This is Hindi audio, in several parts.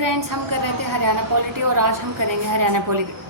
फ्रेंड्स, हम कर रहे थे हरियाणा पॉलिटी और आज हम करेंगे हरियाणा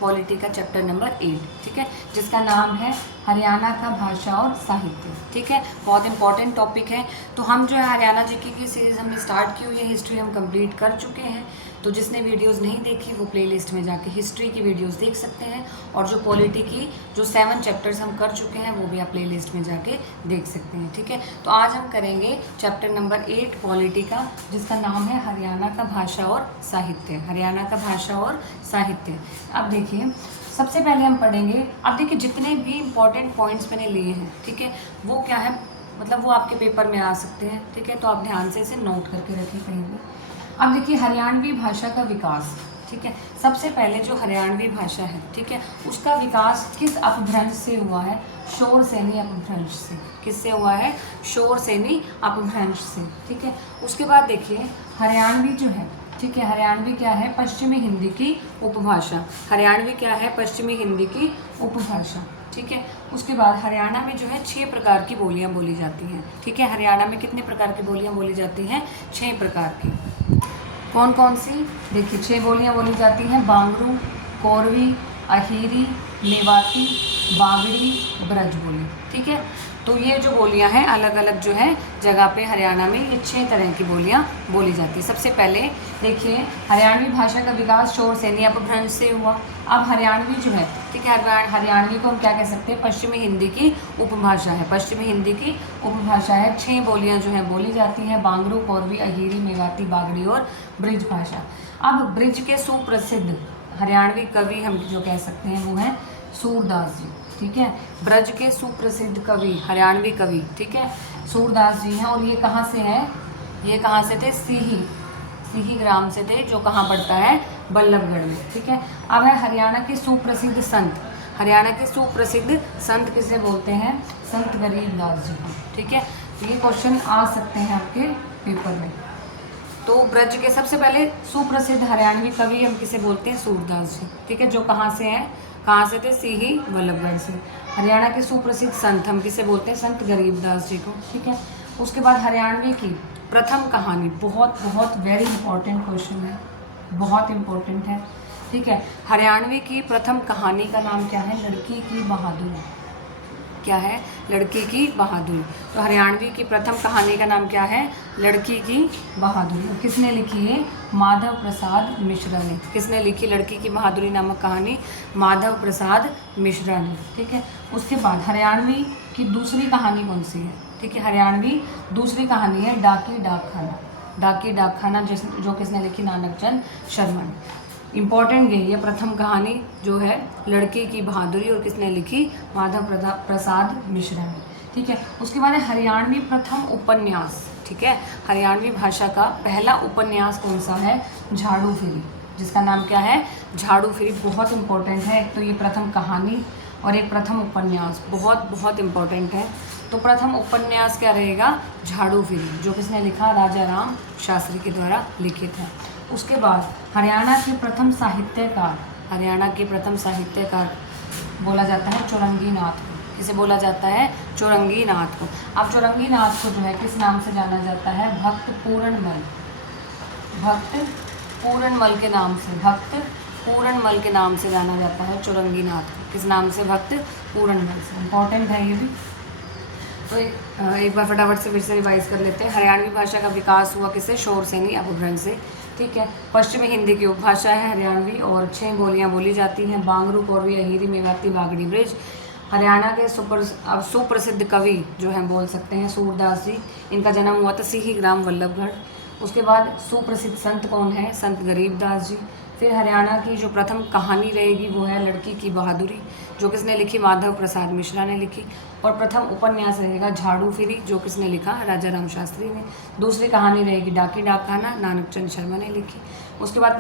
पॉलिटी का चैप्टर नंबर 8, ठीक है, जिसका नाम है हरियाणा का भाषा और साहित्य। ठीक है, बहुत इंपॉर्टेंट टॉपिक है। तो हम जो है हरियाणा जीके की सीरीज़ हमने स्टार्ट की हुई है, हिस्ट्री हम कंप्लीट कर चुके हैं। तो जिसने वीडियोस नहीं देखी वो प्लेलिस्ट में जाके हिस्ट्री की वीडियोस देख सकते हैं, और जो पॉलिटी की जो 7 चैप्टर्स हम कर चुके हैं वो भी आप प्लेलिस्ट में जाके देख सकते हैं। ठीक है, तो आज हम करेंगे चैप्टर नंबर 8 पॉलिटी का, जिसका नाम है हरियाणा का भाषा और साहित्य। हरियाणा का भाषा और साहित्य। अब देखिए, सबसे पहले हम पढ़ेंगे, अब देखिए जितने भी इम्पोर्टेंट पॉइंट्स मैंने लिए हैं, ठीक है, वो क्या है, मतलब वो आपके पेपर में आ सकते हैं। ठीक है, तो आप ध्यान से इसे नोट करके रखिए कहीं भी। अब देखिए, हरियाणवी भाषा का विकास। ठीक है, सबसे पहले जो हरियाणवी भाषा है, ठीक है, उसका विकास किस अपभ्रंश से हुआ है? शोर सैनी अपभ्रंश से। किससे हुआ है? शोर सैनी अपभ्रंश से। ठीक है, उसके बाद देखिए हरियाणवी जो है, ठीक है, हरियाणवी क्या है? पश्चिमी हिंदी की उपभाषा। हरियाणवी क्या है? पश्चिमी हिंदी की उपभाषा। ठीक है, उसके बाद हरियाणा में जो है 6 प्रकार की बोलियां बोली जाती हैं। ठीक है, हरियाणा में कितने प्रकार की बोलियां बोली जाती हैं? 6 प्रकार की। कौन कौन सी? देखिए 6 बोलियां बोली जाती हैं। बांगरू, कोरवी, अहीरी, मेवाती, बागड़ी, ब्रज बोली। ठीक है, तो ये जो बोलियां हैं अलग अलग जो है जगह पे हरियाणा में ये 6 तरह की बोलियां बोली जाती है। सबसे पहले देखिए, हरियाणवी भाषा का विकास शोर सैनी अपभ्रंश से हुआ। अब हरियाणवी जो है, ठीक है, हरियाणवी को हम क्या कह सकते हैं? पश्चिमी हिंदी की उपभाषा है। पश्चिमी हिंदी की उपभाषा है। 6 बोलियां जो है बोली जाती हैं। बांगरू, कोरवी, अहीरी, मेवाती, बागड़ी और ब्रिज भाषा। अब ब्रिज के सुप्रसिद्ध हरियाणवी कवि हम जो कह सकते हैं वो हैं सूरदास जी। ठीक है, ब्रज के सुप्रसिद्ध कवि, हरियाणवी कवि, ठीक है, सूरदास जी हैं। और ये कहाँ से हैं? ये कहाँ से थे? सीही ग्राम से थे, जो कहाँ पड़ता है? बल्लभगढ़ में। ठीक है, अब है हरियाणा के सुप्रसिद्ध संत। हरियाणा के सुप्रसिद्ध संत किसे बोलते हैं? संत गरीबदास जी को। ठीक है, तो ये क्वेश्चन आ सकते हैं आपके पेपर में। तो ब्रज के सबसे पहले सुप्रसिद्ध हरियाणवी कवि हम किसे बोलते हैं? सूरदास जी। ठीक है, जो कहाँ से हैं? कहाँ से थे? सीही बल्लभगढ़ से। हरियाणा के सुप्रसिद्ध संत हम किसे बोलते हैं? संत गरीबदास जी को। ठीक है, उसके बाद हरियाणवी की प्रथम कहानी, बहुत बहुत वेरी इंपॉर्टेंट क्वेश्चन है, बहुत इंपॉर्टेंट है। ठीक है, हरियाणवी की प्रथम कहानी का नाम क्या है? लड़की की बहादुरी। क्या है? लड़की की बहादुरी। तो हरियाणवी की प्रथम कहानी का नाम क्या है? लड़की की बहादुरी। और किसने लिखी है? माधव प्रसाद मिश्रा ने। किसने लिखी लड़की की बहादुरी नामक कहानी? माधव प्रसाद मिश्रा ने। ठीक है, उसके बाद हरियाणवी की दूसरी कहानी कौन सी है? ठीक है, हरियाणवी दूसरी कहानी है डाकी डाकखाना। डाकी डाकखाना जो किसने लिखी? नानकचंद शर्मा ने। इम्पॉर्टेंट ये प्रथम कहानी जो है लड़की की बहादुरी, और किसने लिखी? माधव प्रसाद मिश्रा ने। ठीक है, उसके बाद है हरियाणवी प्रथम उपन्यास। ठीक है, हरियाणवी भाषा का पहला उपन्यास कौन सा है? झाड़ू फिरी, जिसका नाम क्या है? झाड़ू फिरी। बहुत इंपॉर्टेंट है, एक तो ये प्रथम कहानी और एक प्रथम उपन्यास, बहुत बहुत इंपॉर्टेंट है। तो प्रथम उपन्यास क्या रहेगा? झाड़ू फिरी, जो किसने लिखा? राजा राम शास्त्री के द्वारा लिखित है। उसके बाद हरियाणा के प्रथम साहित्यकार, हरियाणा के प्रथम साहित्यकार बोला जाता है चौरंगी नाथ को। किसे बोला जाता है? चौरंगी नाथ को। अब चौरंगी नाथ को जो है किस नाम से जाना जाता है? भक्त पूरणमल। भक्त पूरणमल के नाम से, भक्त पूरणमल के नाम से जाना जाता है चौरंगी नाथ को। किस नाम से? भक्त पूरणमल से। इम्पॉर्टेंट है ये भी। तो एक बार फटाफट से फिर से रिवाइज कर लेते हैं। हरियाणवी भाषा का विकास हुआ किससे? शोर सैनी अपभ्रंश से। ठीक है, पश्चिमी हिंदी की उपभाषा है हरियाणवी, और 6 बोलियां बोली जाती हैं। बांगरू, कोरवी, अहीरी, मेवाती, बागड़ी, ब्रिज। हरियाणा के सुप्रसिद्ध कवि जो हैं बोल सकते हैं सूरदास जी। इनका जन्म हुआ था सीही ग्राम बल्लभगढ़। उसके बाद सुप्रसिद्ध संत कौन है? संत गरीबदास जी। फिर हरियाणा की जो प्रथम कहानी रहेगी वो है लड़की की बहादुरी, जो किसने लिखी? माधव प्रसाद मिश्रा ने लिखी। और प्रथम उपन्यास रहेगा झाड़ू फिरी, जो किसने लिखा? राजा राम शास्त्री ने। दूसरी कहानी रहेगी डाकी डाकखाना, नानकचंद शर्मा ने लिखी। उसके बाद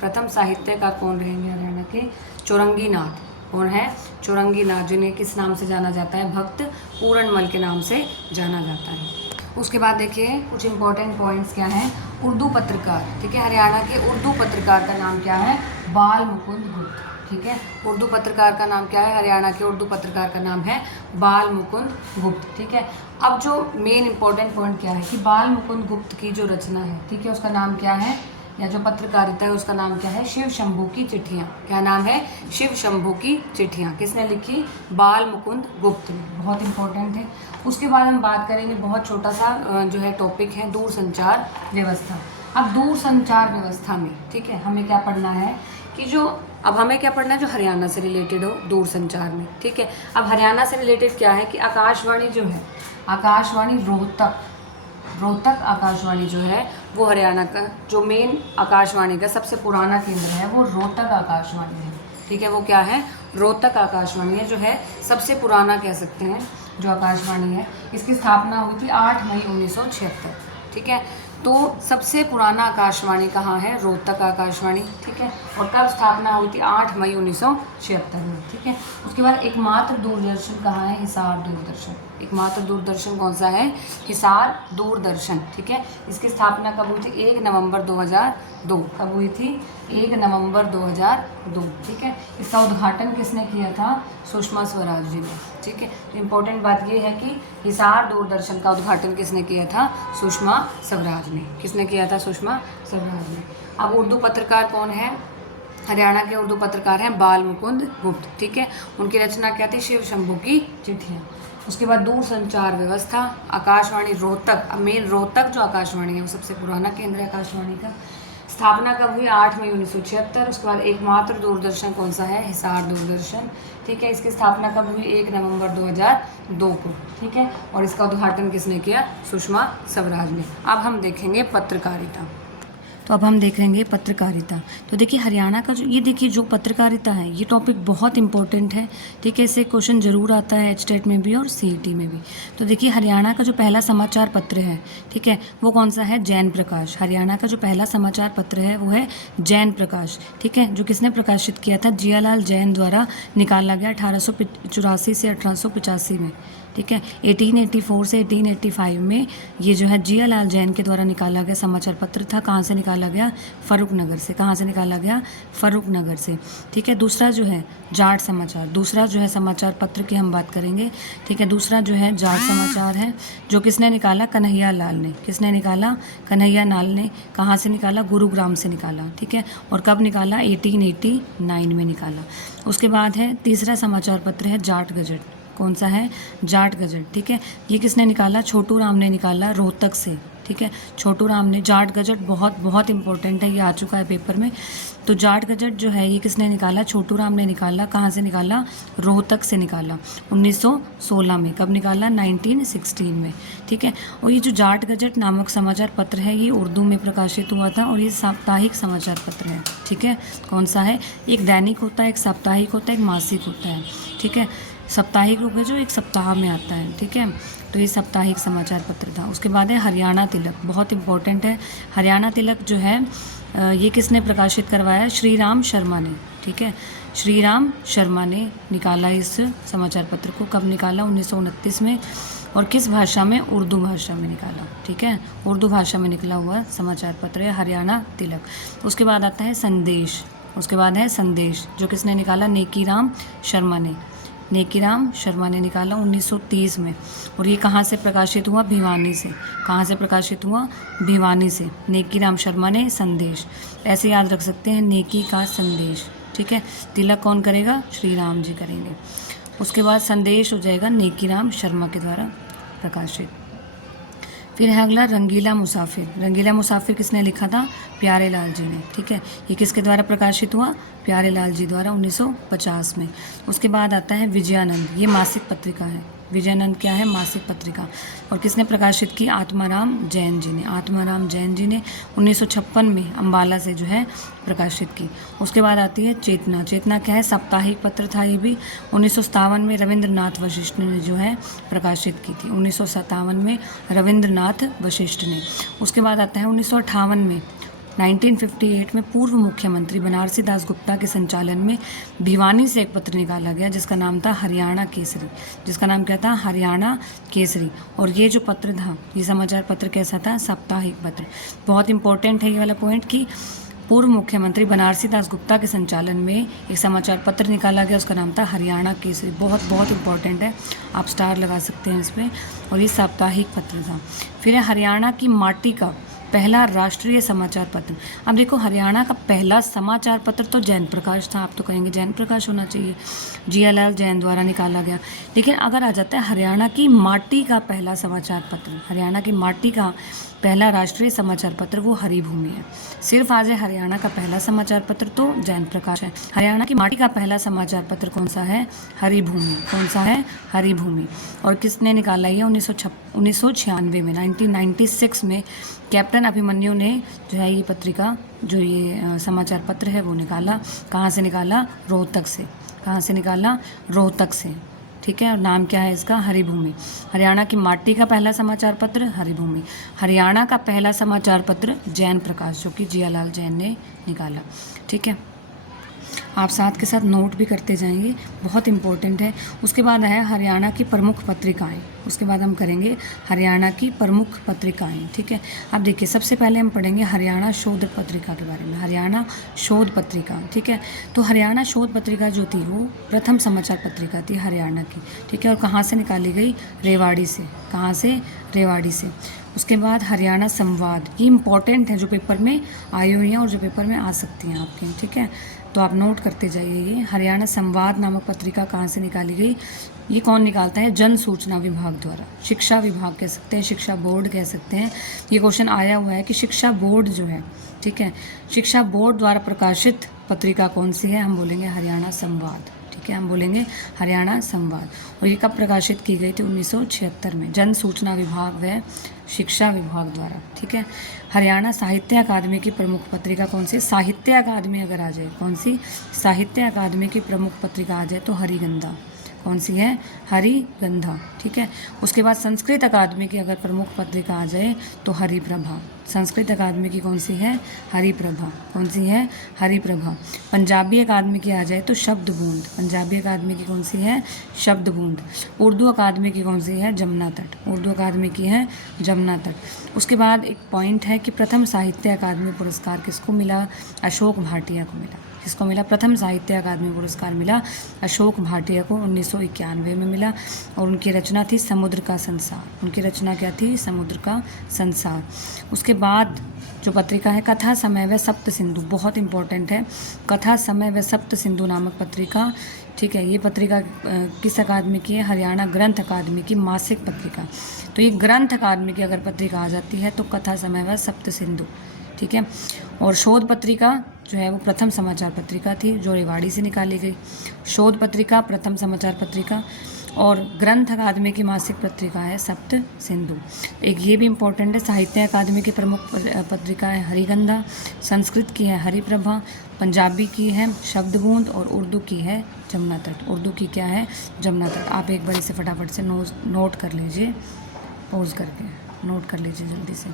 प्रथम साहित्यकार कौन रहेंगे हरियाणा के? चौरंगी नाथ। कौन है? चौरंगी नाथ, जिन्हें किस नाम से जाना जाता है? भक्त पूरणमल के नाम से जाना जाता है। उसके बाद देखिए कुछ इंपॉर्टेंट पॉइंट्स क्या हैं? उर्दू पत्रकार। ठीक है, हरियाणा के उर्दू पत्रकार का नाम क्या है? बाल मुकुंद गुप्त। ठीक है, उर्दू पत्रकार का नाम क्या है? हरियाणा के उर्दू पत्रकार का नाम है बाल मुकुंद गुप्त। ठीक है, अब जो मेन इंपॉर्टेंट पॉइंट क्या है कि बाल मुकुंद गुप्त की जो रचना है, ठीक है, उसका नाम क्या है? या जो पत्रकारिता है उसका नाम क्या है? शिव शंभू की चिट्ठियाँ। क्या नाम है? शिव शंभू की चिट्ठियाँ। किसने लिखी? बाल मुकुंद गुप्त ने। बहुत इंपॉर्टेंट है। उसके बाद हम बात करेंगे, बहुत छोटा सा जो है टॉपिक है, दूरसंचार व्यवस्था। अब दूरसंचार व्यवस्था में, ठीक है, हमें क्या पढ़ना है कि जो अब हमें क्या पढ़ना है? जो हरियाणा से रिलेटेड हो दूरसंचार में, ठीक है। अब हरियाणा से रिलेटेड क्या है कि आकाशवाणी जो है, आकाशवाणी रोहतक आकाशवाणी जो है वो हरियाणा का जो मेन आकाशवाणी का सबसे पुराना केंद्र है वो रोहतक आकाशवाणी है, ठीक है। वो क्या है? रोहतक आकाशवाणी है, जो है सबसे पुराना कह सकते हैं जो आकाशवाणी है। इसकी स्थापना हुई थी 8 मई 1976, ठीक है। तो सबसे पुराना आकाशवाणी कहाँ है? रोहतक आकाशवाणी, ठीक है। और कब स्थापना हुई थी? 8 मई 1976 में, ठीक है। उसके बाद एकमात्र दूरदर्शन कहाँ है? हिसार दूरदर्शन। एकमात्र दूरदर्शन कौन सा है? हिसार दूरदर्शन, ठीक है। इसकी स्थापना कब हुई थी? 1 नवंबर 2002। कब हुई थी? 1 नवंबर 2002, ठीक है। इसका उद्घाटन किसने किया था? सुषमा स्वराज जी ने, ठीक है। इंपॉर्टेंट बात ये है कि हिसार दूरदर्शन का उद्घाटन किसने किया था? सुषमा स्वराज ने। किसने किया था? सुषमा स्वराज ने। अब उर्दू पत्रकार कौन है? हरियाणा के उर्दू पत्रकार हैं बाल मुकुंद गुप्त, ठीक है। उनकी रचना क्या थी? शिव शंभू की चिट्ठियाँ। उसके बाद दूरसंचार व्यवस्था, आकाशवाणी रोहतक। अब मेन रोहतक जो आकाशवाणी है वो सबसे पुराना केंद्र है आकाशवाणी का। स्थापना कब हुई? 8 मई 1976। उसके बाद एकमात्र दूरदर्शन कौन सा है? हिसार दूरदर्शन, ठीक है। इसकी स्थापना कब हुई? 1 नवंबर 2002 को, ठीक है। और इसका उद्घाटन किसने किया? सुषमा स्वराज ने। अब हम देखेंगे पत्रकारिता। तो अब हम देखेंगे पत्रकारिता। तो देखिए हरियाणा का जो ये देखिए जो पत्रकारिता है ये टॉपिक बहुत इंपॉर्टेंट है, ठीक है। इससे क्वेश्चन ज़रूर आता है एचटेट में भी और सीईटी में भी। तो देखिए हरियाणा का जो पहला समाचार पत्र है, ठीक है, वो कौन सा है? जैन प्रकाश। हरियाणा का जो पहला समाचार पत्र है वो है जैन प्रकाश, ठीक है। जो किसने प्रकाशित किया था? जियालाल जैन द्वारा निकाला गया 1884 से 1885 में, ठीक है। 1884 से 1885 में ये जो है जियालाल जैन के द्वारा निकाला गया समाचार पत्र था। कहाँ से निकाला गया? फर्रुखनगर से। कहाँ से निकाला गया? फर्रुखनगर से, ठीक है। दूसरा जो है जाट समाचार, दूसरा जो है समाचार पत्र की हम बात करेंगे, ठीक है। दूसरा जो है जाट समाचार है, जो किसने निकाला? कन्हैया लाल ने। किसने निकाला? कन्हैया लाल ने। कहाँ से निकाला? गुरुग्राम से निकाला, ठीक है। और कब निकाला? 1889 में निकाला। उसके बाद है तीसरा समाचार पत्र है जाट गजट। कौन सा है? जाट गजट, ठीक है। ये किसने निकाला? छोटू राम ने निकाला रोहतक से, ठीक है। छोटू राम ने। जाट गजट बहुत बहुत इंपॉर्टेंट है, ये आ चुका है पेपर में। तो जाट गजट जो है ये किसने निकाला? छोटू राम ने निकाला। कहाँ से निकाला? रोहतक से निकाला 1916 में। कब निकाला? 1916 में, ठीक है। और ये जो जाट गजट नामक समाचार पत्र है ये उर्दू में प्रकाशित हुआ था और ये साप्ताहिक समाचार पत्र है, ठीक है। कौन सा है? एक दैनिक होता है, एक साप्ताहिक होता है, एक मासिक होता है, ठीक है। साप्ताहिक रूप है जो एक सप्ताह में आता है, ठीक है। तो ये साप्ताहिक समाचार पत्र था। उसके बाद है हरियाणा तिलक, बहुत इंपॉर्टेंट है। हरियाणा तिलक जो है ये किसने प्रकाशित करवाया? श्री राम शर्मा ने, ठीक है। श्री राम शर्मा ने निकाला इस समाचार पत्र को। कब निकाला? 1929 में। और किस भाषा में? उर्दू भाषा में निकाला, ठीक है। उर्दू भाषा में निकला हुआ समाचार पत्र है हरियाणा तिलक। उसके बाद आता है संदेश। उसके बाद है संदेश, जो किसने निकाला? नेकीराम शर्मा ने। नेकीराम शर्मा ने निकाला 1930 में। और ये कहाँ से प्रकाशित हुआ? भिवानी से। कहाँ से प्रकाशित हुआ? भिवानी से। नेकीराम शर्मा ने संदेश, ऐसे याद रख सकते हैं, नेकी का संदेश, ठीक है। तिलक कौन करेगा? श्री राम जी करेंगे। उसके बाद संदेश हो जाएगा नेकीराम शर्मा के द्वारा प्रकाशित। फिर है अगला रंगीला मुसाफिर। रंगीला मुसाफिर किसने लिखा था? प्यारे लाल जी ने, ठीक है। ये किसके द्वारा प्रकाशित हुआ? प्यारे लाल जी द्वारा 1950 में। उसके बाद आता है विजयानंद, ये मासिक पत्रिका है। विजयानंद क्या है? मासिक पत्रिका। और किसने प्रकाशित की? आत्माराम जैन जी ने। आत्माराम जैन जी ने 1956 में अम्बाला से जो है प्रकाशित की। उसके बाद आती है चेतना। चेतना क्या है? साप्ताहिक पत्र था ये भी। 1957 में रविंद्रनाथ वशिष्ठ ने जो है प्रकाशित की थी। 1957 में रविंद्रनाथ वशिष्ठ ने। उसके बाद आता है 1958 में 1958 में पूर्व मुख्यमंत्री बनारसी दास गुप्ता के संचालन में भिवानी से एक पत्र निकाला गया जिसका नाम था हरियाणा केसरी। जिसका नाम क्या था? हरियाणा केसरी। और ये जो पत्र था, ये समाचार पत्र कैसा था? साप्ताहिक पत्र। बहुत इंपॉर्टेंट है ये वाला पॉइंट कि पूर्व मुख्यमंत्री बनारसी दास गुप्ता के संचालन में एक समाचार पत्र निकाला गया, उसका नाम था हरियाणा केसरी। बहुत बहुत इंपॉर्टेंट है, आप स्टार लगा सकते हैं इस पर। और ये साप्ताहिक पत्र था। फिर है हरियाणा की माटी का पहला राष्ट्रीय समाचार पत्र। अब देखो हरियाणा का पहला समाचार पत्र तो जैन प्रकाश था, आप तो कहेंगे जैन प्रकाश होना चाहिए, जियालाल जैन द्वारा निकाला गया। लेकिन अगर आ जाता है हरियाणा की माटी का पहला समाचार पत्र, हरियाणा की माटी का पहला राष्ट्रीय समाचार पत्र, वो हरिभूमि है। सिर्फ आज है हरियाणा का पहला समाचार पत्र तो जैन प्रकाश है। हरियाणा की माटी का पहला समाचार पत्र कौन सा है? हरिभूमि। कौन सा है? हरिभूमि। और किसने निकाला? ये 1996 में, 1996 में कैप्टन अभिमन्यु ने जो है ये पत्रिका, जो ये समाचार पत्र है वो निकाला। कहाँ से निकाला? रोहतक से। कहाँ से निकाला? रोहतक से। ठीक है, और नाम क्या है इसका? हरिभूमि। हरियाणा की माटी का पहला समाचार पत्र हरिभूमि। हरियाणा का पहला समाचार पत्र जैन प्रकाश, जो कि जियालाल जैन ने निकाला। ठीक है, आप साथ के साथ नोट भी करते जाएंगे, बहुत इंपॉर्टेंट है। उसके बाद है हरियाणा की प्रमुख पत्रिकाएं। उसके बाद हम करेंगे हरियाणा की प्रमुख पत्रिकाएं। ठीक है, अब देखिए सबसे पहले हम पढ़ेंगे हरियाणा शोध पत्रिका के बारे में। हरियाणा शोध पत्रिका, ठीक है, तो हरियाणा शोध पत्रिका जो थी वो प्रथम समाचार पत्रिका थी हरियाणा की। ठीक है, और कहाँ से निकाली गई? रेवाड़ी से। कहाँ से? रेवाड़ी से। उसके बाद हरियाणा संवाद, ये इंपॉर्टेंट है, जो पेपर में आई हुई हैं और जो पेपर में आ सकती हैं आपके। ठीक है, तो आप नोट करते जाइए। ये हरियाणा संवाद नामक पत्रिका कहाँ से निकाली गई? ये कौन निकालता है? जन सूचना विभाग द्वारा। शिक्षा विभाग कह सकते हैं, शिक्षा बोर्ड कह सकते हैं। ये क्वेश्चन आया हुआ है कि शिक्षा बोर्ड जो है, ठीक है, शिक्षा बोर्ड द्वारा प्रकाशित पत्रिका कौन सी है? हम बोलेंगे हरियाणा संवाद। ठीक है, हम बोलेंगे हरियाणा संवाद। और ये कब प्रकाशित की गई थी? 1976 में, जन सूचना विभाग व शिक्षा विभाग द्वारा। ठीक है, हरियाणा साहित्य अकादमी की प्रमुख पत्रिका कौन सी? साहित्य अकादमी अगर आ जाए, कौन सी? साहित्य अकादमी की प्रमुख पत्रिका आ जाए तो हरिगंधा। कौन सी है? हरिगंधा। ठीक है, उसके बाद संस्कृत अकादमी की अगर प्रमुख पत्रिका आ जाए तो हरिप्रभा। संस्कृत अकादमी की कौन सी है? हरिप्रभा। कौन सी है? हरिप्रभा। पंजाबी अकादमी की आ जाए तो शब्द बूंद। पंजाबी अकादमी की कौन सी है? शब्द बूंद। उर्दू अकादमी की कौन सी है? जमुना तट। उर्दू अकादमी की है जमुना तट। उसके बाद एक पॉइंट है कि प्रथम साहित्य अकादमी पुरस्कार किसको मिला? अशोक भाटिया को मिला। किसको मिला? प्रथम साहित्य अकादमी पुरस्कार मिला अशोक भाटिया को, 1991 में मिला। और उनकी रचना थी समुद्र का संसार। उनकी रचना क्या थी? समुद्र का संसार। उसके बाद जो पत्रिका है कथा समय व सप्त सिंधु, बहुत इंपॉर्टेंट है। कथा समय व सप्त सिंधु नामक पत्रिका, ठीक है, ये पत्रिका किस अकादमी की है? हरियाणा ग्रंथ अकादमी की मासिक पत्रिका। तो ये ग्रंथ अकादमी की अगर पत्रिका आ जाती है तो कथा समय व सप्त सिंधु। ठीक है, और शोध पत्रिका जो है वो प्रथम समाचार पत्रिका थी, जो रेवाड़ी से निकाली गई। शोध पत्रिका प्रथम समाचार पत्रिका। और ग्रंथ अकादमी की मासिक पत्रिका है सप्त सिंधु। एक ये भी इम्पोर्टेंट है, साहित्य अकादमी की प्रमुख पत्रिका है हरिगंधा, संस्कृत की है हरिप्रभा, पंजाबी की है शब्द बूंद और उर्दू की है जमुना तट। उर्दू की क्या है? जमुना तट। आप एक बार इसे फटाफट से नोट कर लीजिए, पॉज करके नोट कर लीजिए जल्दी से।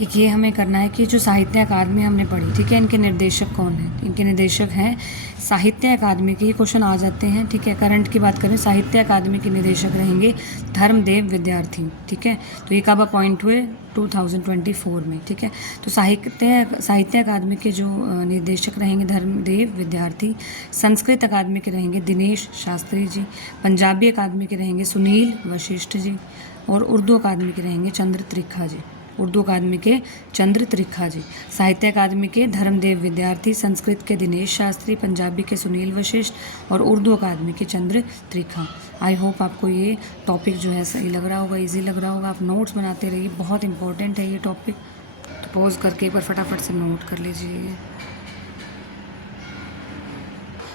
एक ये हमें करना है कि जो साहित्य अकादमी हमने पढ़ी, ठीक है, इनके निर्देशक कौन हैं? इनके निर्देशक हैं साहित्य अकादमी के। ये क्वेश्चन आ जाते हैं। ठीक है, करंट की बात करें, साहित्य अकादमी के निर्देशक रहेंगे धर्मदेव विद्यार्थी। ठीक है, तो ये कब अपॉइंट हुए? 2024 में। ठीक है, तो साहित्य अकादमी के जो निर्देशक रहेंगे धर्मदेव विद्यार्थी। संस्कृत अकादमी के रहेंगे दिनेश शास्त्री जी। पंजाबी अकादमी के रहेंगे सुनील वशिष्ठ जी। और उर्दू अकादमी के रहेंगे चंद्र त्रिखा जी। उर्दू अकादमी के चंद्र त्रिखा जी। साहित्य अकादमी के धर्मदेव विद्यार्थी, संस्कृत के दिनेश शास्त्री, पंजाबी के सुनील वशिष्ठ और उर्दू अकादमी के चंद्र त्रिखा। आई होप आपको ये टॉपिक जो है सही लग रहा होगा, इजी लग रहा होगा। आप नोट्स बनाते रहिए, बहुत इंपॉर्टेंट है ये टॉपिक। तो पॉज करके एक बार फटाफट से नोट कर लीजिए।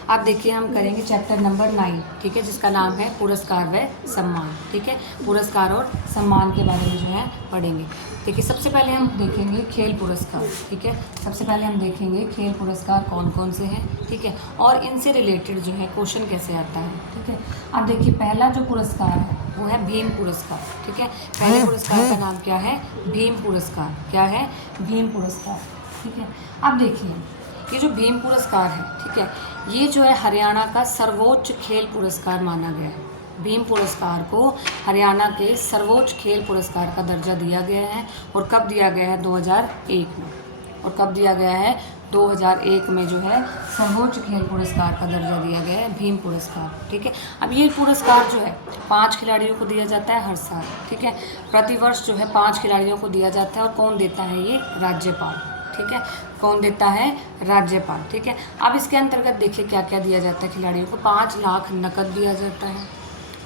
अब देखिए हम करेंगे चैप्टर नंबर 9, ठीक है, जिसका नाम है पुरस्कार व सम्मान। ठीक है, पुरस्कार और सम्मान के बारे में जो है पढ़ेंगे। देखिए सबसे पहले हम देखेंगे खेल पुरस्कार। ठीक है, सबसे पहले हम देखेंगे खेल पुरस्कार कौन कौन से हैं। ठीक है, और इनसे रिलेटेड जो है क्वेश्चन कैसे आता है। ठीक है, अब देखिए पहला जो पुरस्कार है वो है भीम पुरस्कार। ठीक है, पहले पुरस्कार का नाम क्या है? भीम पुरस्कार। क्या है? भीम पुरस्कार। ठीक है, अब देखिए ये जो भीम पुरस्कार है, ठीक है, ये जो है हरियाणा का सर्वोच्च खेल पुरस्कार माना गया है। भीम पुरस्कार को हरियाणा के सर्वोच्च खेल पुरस्कार का दर्जा दिया गया है। और कब दिया गया है? 2001 में। और कब दिया गया है? 2001 में जो है सर्वोच्च खेल पुरस्कार का दर्जा दिया गया है, भीम पुरस्कार। ठीक है, अब ये पुरस्कार जो है 5 खिलाड़ियों को दिया जाता है हर साल। ठीक है, प्रतिवर्ष जो है 5 खिलाड़ियों को दिया जाता है। और कौन देता है? ये राज्यपाल। ठीक है, कौन देता है? राज्यपाल। ठीक है, अब इसके अंतर्गत देखिए क्या क्या दिया जाता है खिलाड़ियों को। 5 लाख नकद दिया जाता है।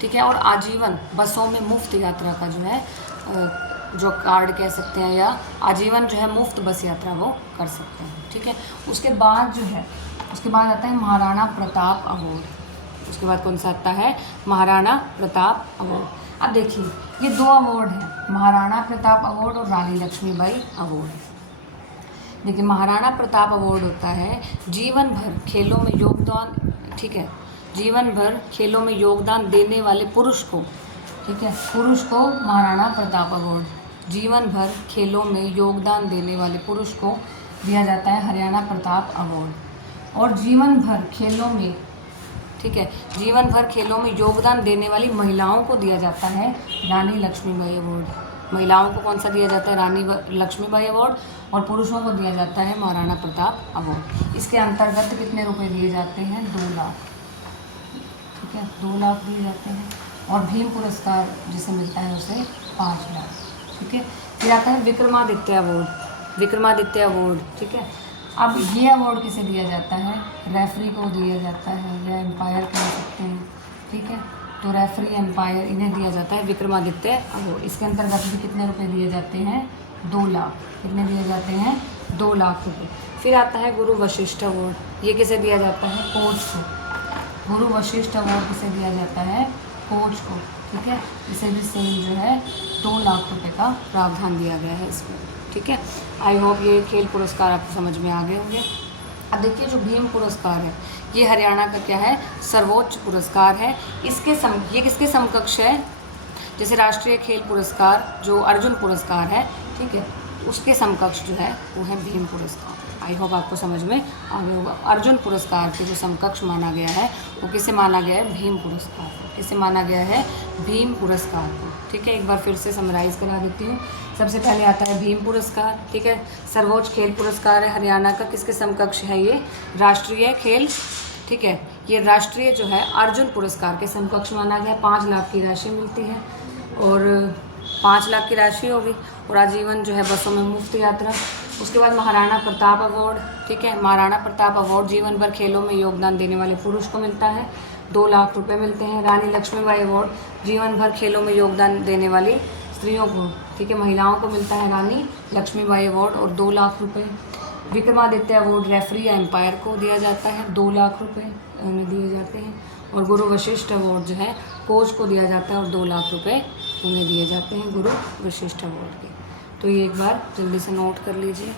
ठीक है, और आजीवन बसों में मुफ्त यात्रा का जो है जो कार्ड कह सकते हैं, या आजीवन जो है मुफ्त बस यात्रा वो कर सकते हैं। ठीक है, उसके बाद जो है उसके बाद आता है महाराणा प्रताप अवार्ड। उसके बाद कौन सा आता है? महाराणा प्रताप अवार्ड। अब देखिए ये 2 अवार्ड हैं, महाराणा प्रताप अवार्ड और रानी लक्ष्मीबाई अवार्ड। देखिए महाराणा प्रताप अवार्ड होता है जीवन भर खेलों में योगदान, ठीक है, जीवन भर खेलों में योगदान देने वाले पुरुष को, ठीक है, पुरुष को महाराणा प्रताप अवार्ड, जीवन भर खेलों में योगदान देने वाले पुरुष को दिया जाता है हरियाणा प्रताप अवार्ड। और जीवन भर खेलों में, ठीक है, जीवन भर खेलों में योगदान देने वाली महिलाओं को दिया जाता है रानी लक्ष्मीबाई अवार्ड। महिलाओं को कौन सा दिया जाता है? रानी लक्ष्मीबाई अवार्ड। और पुरुषों को दिया जाता है महाराणा प्रताप अवार्ड। इसके अंतर्गत कितने रुपए दिए जाते हैं? 2 लाख। ठीक है, 2 लाख दिए जाते हैं। और भीम पुरस्कार जिसे मिलता है उसे 5 लाख। ठीक है, फिर आता है विक्रमादित्य अवार्ड। विक्रमादित्य अवार्ड, ठीक है, अब ये अवार्ड किसे दिया जाता है? रेफरी को दिया जाता है, या एम्पायर कह सकते हैं। ठीक है, तो रेफरी, एम्पायर, इन्हें दिया जाता है विक्रमादित्य अवार्ड। इसके अंतर्गत भी कितने रुपए दिए जाते हैं? 2 लाख। कितने दिए जाते हैं? 2 लाख रुपए। फिर आता है गुरु वशिष्ठ अवार्ड। ये किसे दिया जाता है? कोच को। गुरु वशिष्ठ अवार्ड किसे दिया जाता है? कोच को। ठीक है, इसे भी सेम जो है 2 लाख रुपए का प्रावधान दिया गया है इसमें। ठीक है, आई होप ये खेल पुरस्कार आपको समझ में आ गए होंगे। अब देखिए जो भीम पुरस्कार है ये हरियाणा का क्या है? सर्वोच्च पुरस्कार है। ये किसके समकक्ष है? जैसे राष्ट्रीय खेल पुरस्कार जो अर्जुन पुरस्कार है, ठीक है, उसके समकक्ष जो है वो है भीम पुरस्कार। आई होप आपको समझ में आ गया होगा। अर्जुन पुरस्कार के जो समकक्ष माना गया है वो किसे माना गया है? भीम पुरस्कार को। किसे माना गया है? भीम पुरस्कार को। ठीक है, एक बार फिर से समराइज करा देती हूँ। सबसे पहले आता है भीम पुरस्कार। ठीक है, सर्वोच्च खेल पुरस्कार है हरियाणा का। किसके समकक्ष है ये? राष्ट्रीय खेल, ठीक है, ये राष्ट्रीय जो है अर्जुन पुरस्कार के समकक्ष माना गया। 5 लाख की राशि मिलती है, और 5 लाख की राशि होगी, और आजीवन जो है बसों में मुफ्त यात्रा। उसके बाद महाराणा प्रताप अवार्ड, ठीक है, महाराणा प्रताप अवार्ड जीवन भर खेलों में योगदान देने वाले पुरुष को मिलता है, 2 लाख रुपए मिलते हैं। रानी लक्ष्मीबाई अवार्ड जीवन भर खेलों में योगदान देने वाली स्त्रियों को, ठीक है, महिलाओं को मिलता है रानी लक्ष्मीबाई अवार्ड, और 2 लाख रुपये। विक्रमादित्य अवार्ड रेफरी या एम्पायर को दिया जाता है, 2 लाख रुपये उन्हें दिए जाते हैं। और गुरु वशिष्ठ अवार्ड जो है कोच को दिया जाता है, और 2 लाख रुपये उन्हें दिए जाते हैं गुरु वशिष्ठ अवार्ड के। तो ये एक बार जल्दी से नोट कर लीजिए।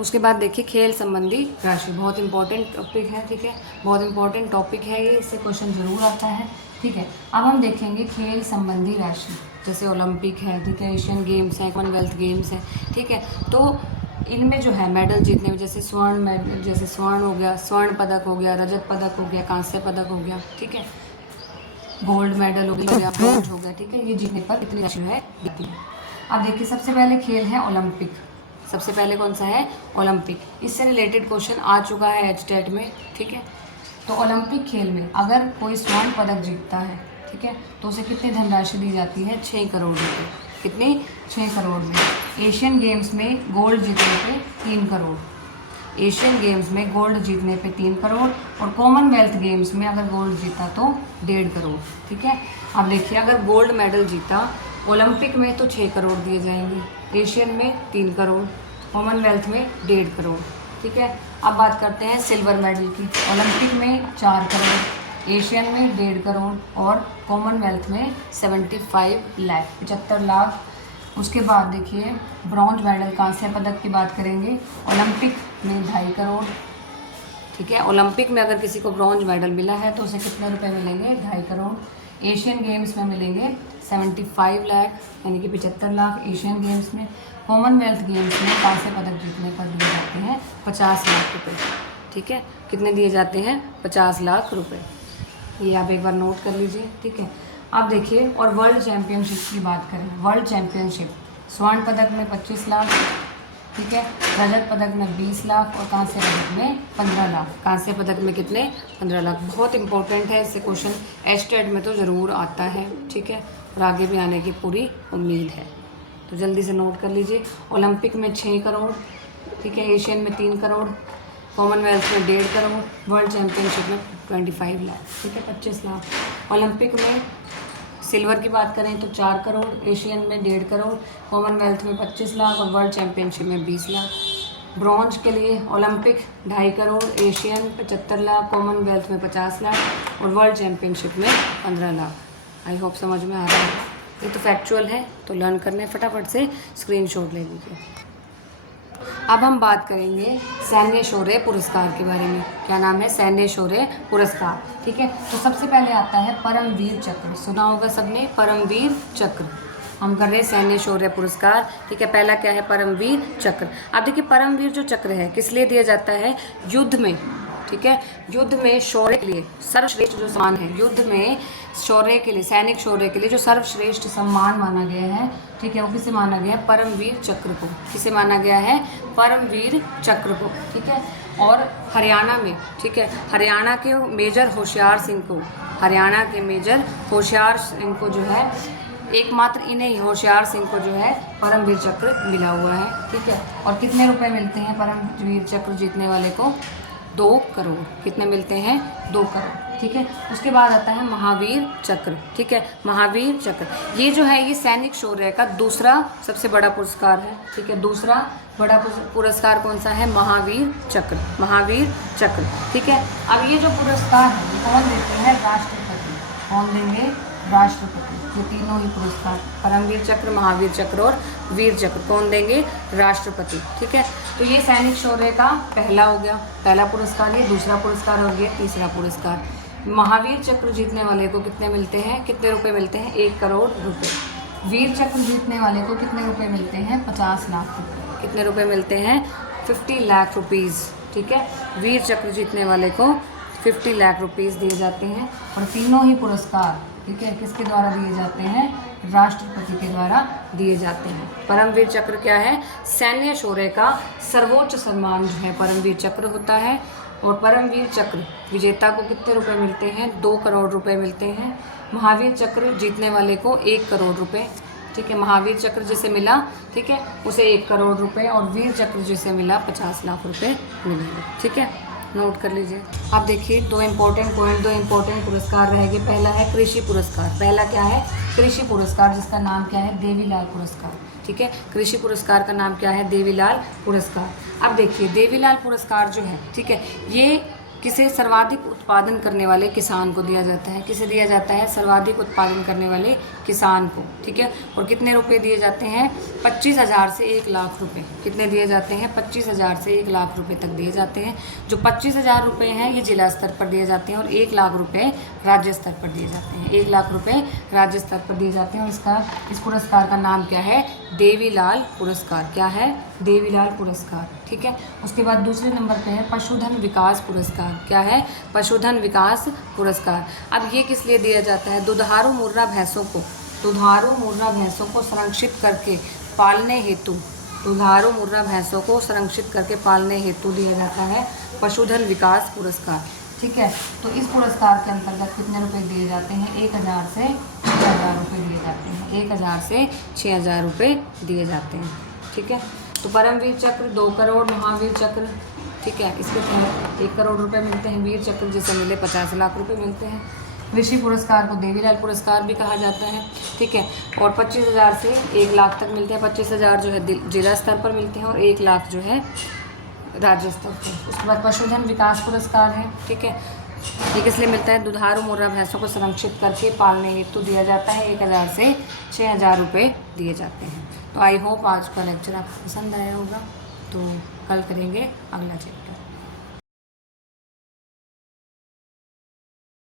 उसके बाद देखिए खेल संबंधी राशि, बहुत इंपॉर्टेंट टॉपिक है। ठीक है, बहुत इंपॉर्टेंट टॉपिक है ये, इससे क्वेश्चन जरूर आता है। ठीक है, अब हम देखेंगे खेल संबंधी राशि, जैसे ओलंपिक है, ठीक है, एशियन गेम्स है, कॉमनवेल्थ गेम्स है। ठीक है, तो इनमें जो है मेडल जीतने में, जैसे स्वर्ण हो गया, स्वर्ण पदक हो गया, रजत पदक हो गया, कांस्य पदक हो गया, ठीक है, गोल्ड मेडल हो गया, ब्रोंज हो गया, ठीक है, ये जीतने पर कितनी राशि है देती है। अब देखिए सबसे पहले खेल है ओलंपिक। सबसे पहले कौन सा है? ओलंपिक। इससे रिलेटेड क्वेश्चन आ चुका है एचटेट में। ठीक है, तो ओलंपिक खेल में अगर कोई स्वर्ण पदक जीतता है, ठीक है, तो उसे कितनी धनराशि दी जाती है? 6 करोड़ रुपये। कितनी? 6 करोड़ में। एशियन गेम्स में गोल्ड जीतने पे 3 करोड़। एशियन गेम्स में गोल्ड जीतने पे 3 करोड़, और कॉमनवेल्थ गेम्स में अगर गोल्ड जीता तो 1.5 करोड़। ठीक है, अब देखिए अगर गोल्ड मेडल जीता ओलंपिक में तो 6 करोड़ दिए जाएंगे, एशियन में 3 करोड़, कॉमनवेल्थ में 1.5 करोड़। ठीक है, अब बात करते हैं सिल्वर मेडल की। ओलंपिक में 4 करोड़, एशियन में 1.5 करोड़, और कॉमनवेल्थ में 75 लाख, 75 लाख। उसके बाद देखिए ब्रॉन्ज मेडल, कांस्य पदक की बात करेंगे, ओलंपिक में 2.5 करोड़। ठीक है, ओलंपिक में अगर किसी को ब्रॉन्ज मेडल मिला है तो उसे कितने रुपए मिलेंगे? 2.5 करोड़। एशियन गेम्स में मिलेंगे 75 लाख, यानी कि 75 लाख एशियन गेम्स में। कॉमनवेल्थ गेम्स में कांस्य पदक जीतने पर दिए जाते हैं 50 लाख रुपए। ठीक है, कितने दिए जाते हैं? 50 लाख रुपए। ये आप एक बार नोट कर लीजिए। ठीक है, अब देखिए और वर्ल्ड चैम्पियनशिप की बात करें। वर्ल्ड चैम्पियनशिप स्वर्ण पदक में 25 लाख, ठीक है। रजत पदक में 20 लाख और कांस्य पदक में 15 लाख। कांस्य पदक में कितने? 15 लाख। बहुत इंपॉर्टेंट है, इससे क्वेश्चन एस्टेट में तो ज़रूर आता है, ठीक है, और आगे भी आने की पूरी उम्मीद है। तो जल्दी से नोट कर लीजिए। ओलंपिक में 6 करोड़, ठीक है, एशियन में 3 करोड़, कॉमनवेल्थ में 1.5 करोड़, वर्ल्ड चैम्पियनशिप में 25 लाख, ठीक है, 25 लाख। ओलंपिक में सिल्वर की बात करें तो 4 करोड़, एशियन में 1.5 करोड़, कॉमनवेल्थ में 25 लाख और वर्ल्ड चैम्पियनशिप में 20 लाख। ब्रॉन्ज के लिए Olympic 2.5 crore, Asian 75 lakh, Commonwealth में 50 लाख और वर्ल्ड चैम्पियनशिप में 15 लाख। आई होप समझ में आ रहा है। ये तो फैक्चुअल है, तो लर्न करने फटाफट से स्क्रीनशॉट ले लीजिए। अब हम बात करेंगे सैन्य शौर्य पुरस्कार के बारे में। क्या नाम है? सैन्य शौर्य पुरस्कार, ठीक है। तो सबसे पहले आता है परमवीर चक्र। सुना होगा सबने, परमवीर चक्र। हम कर रहे हैं सैन्य शौर्य पुरस्कार, ठीक है। पहला क्या है? परमवीर चक्र। अब देखिए, परमवीर जो चक्र है किस लिए दिया जाता है? युद्ध में, ठीक है, युद्ध में शौर्य के लिए सर्वश्रेष्ठ जो सम्मान है, युद्ध में शौर्य के लिए, सैनिक शौर्य के लिए जो सर्वश्रेष्ठ सम्मान माना गया है, ठीक है, वो किसे माना गया है? परमवीर चक्र को। किसे माना गया है? परमवीर चक्र को, ठीक है। और हरियाणा में, ठीक है, हरियाणा के मेजर होशियार सिंह को, हरियाणा के मेजर होशियार सिंह को जो है, एकमात्र इन्हें होशियार सिंह को जो है परमवीर चक्र मिला हुआ है, ठीक है। और कितने रुपए मिलते हैं परमवीर चक्र जीतने वाले को? 2 करोड़। कितने मिलते हैं? 2 करोड़, ठीक है। उसके बाद आता है महावीर चक्र, ठीक है, महावीर चक्र। ये जो है ये सैनिक शौर्य का दूसरा सबसे बड़ा पुरस्कार है, ठीक है। दूसरा बड़ा पुरस्कार कौन सा है? महावीर चक्र, महावीर चक्र, ठीक है। अब ये जो पुरस्कार है ये कौन देते हैं? राष्ट्रपति। कौन देंगे? राष्ट्रपति। ये तीनों ही पुरस्कार, परमवीर चक्र, महावीर चक्र और वीर चक्र, कौन देंगे? राष्ट्रपति, ठीक है। तो ये सैनिक शौर्य का पहला हो गया, पहला पुरस्कार। ये दूसरा पुरस्कार हो गया, तीसरा पुरस्कार। महावीर चक्र जीतने वाले को कितने मिलते हैं? कितने रुपए मिलते हैं? 1 करोड़ रुपए। वीर चक्र जीतने वाले को कितने रुपए मिलते हैं? 50 लाख रुपए। कितने रुपए मिलते हैं? 50 लाख रुपीज़, ठीक है। वीर चक्र जीतने वाले को 50 लाख रुपीज़ दिए जाते हैं। और तीनों ही पुरस्कार, ठीक है, किसके द्वारा दिए जाते हैं? राष्ट्रपति के द्वारा दिए जाते हैं। परमवीर चक्र क्या है? सैन्य शौर्य का सर्वोच्च सम्मान जो है परमवीर चक्र होता है। और परमवीर चक्र विजेता को कितने रुपए मिलते हैं? 2 करोड़ रुपए मिलते हैं। महावीर चक्र जीतने वाले को 1 करोड़ रुपए, ठीक है। महावीर चक्र जिसे मिला, ठीक है, उसे 1 करोड़ रुपए और वीर चक्र जिसे मिला 50 लाख रुपए मिलेंगे, ठीक है। नोट कर लीजिए। अब देखिए 2 इम्पोर्टेंट पॉइंट, 2 इम्पोर्टेंट पुरस्कार रहेंगे। पहला है कृषि पुरस्कार। पहला क्या है? कृषि पुरस्कार, जिसका नाम क्या है? देवीलाल पुरस्कार, ठीक है। कृषि पुरस्कार का नाम क्या है? देवीलाल पुरस्कार। अब देखिए देवीलाल पुरस्कार जो है, ठीक है, ये किसे? सर्वाधिक उत्पादन करने वाले किसान को दिया जाता है। किसे दिया जाता है? सर्वाधिक उत्पादन करने वाले किसान को, ठीक है। और कितने रुपए दिए जाते हैं? 25,000 से 1 लाख रुपए। कितने दिए जाते हैं? 25,000 से 1 लाख रुपए तक दिए जाते हैं। जो 25,000 रुपये हैं ये जिला स्तर पर दिए जाते हैं और 1 लाख रुपए राज्य स्तर पर दिए जाते हैं। 1 लाख रुपए राज्य स्तर पर दिए जाते हैं। और इस पुरस्कार का नाम क्या है? देवीलाल पुरस्कार। क्या है? देवीलाल पुरस्कार, ठीक है। उसके बाद दूसरे नंबर पे है पशुधन विकास पुरस्कार। क्या है? पशुधन विकास पुरस्कार। अब ये किस लिए दिया जाता है? दुधारू मुर्रा भैंसों को, दुधारू मुर्रा भैंसों को संरक्षित करके पालने हेतु, दुधारू मुर्रा भैंसों को संरक्षित करके पालने हेतु दिया जाता है पशुधन विकास पुरस्कार, ठीक है। तो इस पुरस्कार के अंतर्गत कितने रुपए दिए जाते हैं? 1,000 से 6,000 रुपये दिए जाते हैं। 1,000 से 6,000 रुपये दिए जाते हैं, ठीक है। तो परमवीर चक्र 2 करोड़, महावीर चक्र, ठीक है, इसके तहत 1 करोड़ रुपए मिलते हैं। वीर चक्र जिसे मिले 50 लाख रुपए मिलते हैं। कृषि पुरस्कार को देवीलाल पुरस्कार भी कहा जाता है, ठीक है। और 25,000 से 1 लाख तक मिलते हैं। 25,000 जो है जिला स्तर पर मिलते हैं और 1 लाख जो है राज्य स्तर पर। उसके बाद पशुधन विकास पुरस्कार है, ठीक है। ये किस लिए मिलता है? दुधारू मुर्रा भैंसों को संरक्षित करके पालने हेतु दिया जाता है। 1,000 से 6,000 रुपये दिए जाते हैं। तो आई होप आज का लेक्चर आपको पसंद आया होगा। तो कल करेंगे अगला चैप्टर।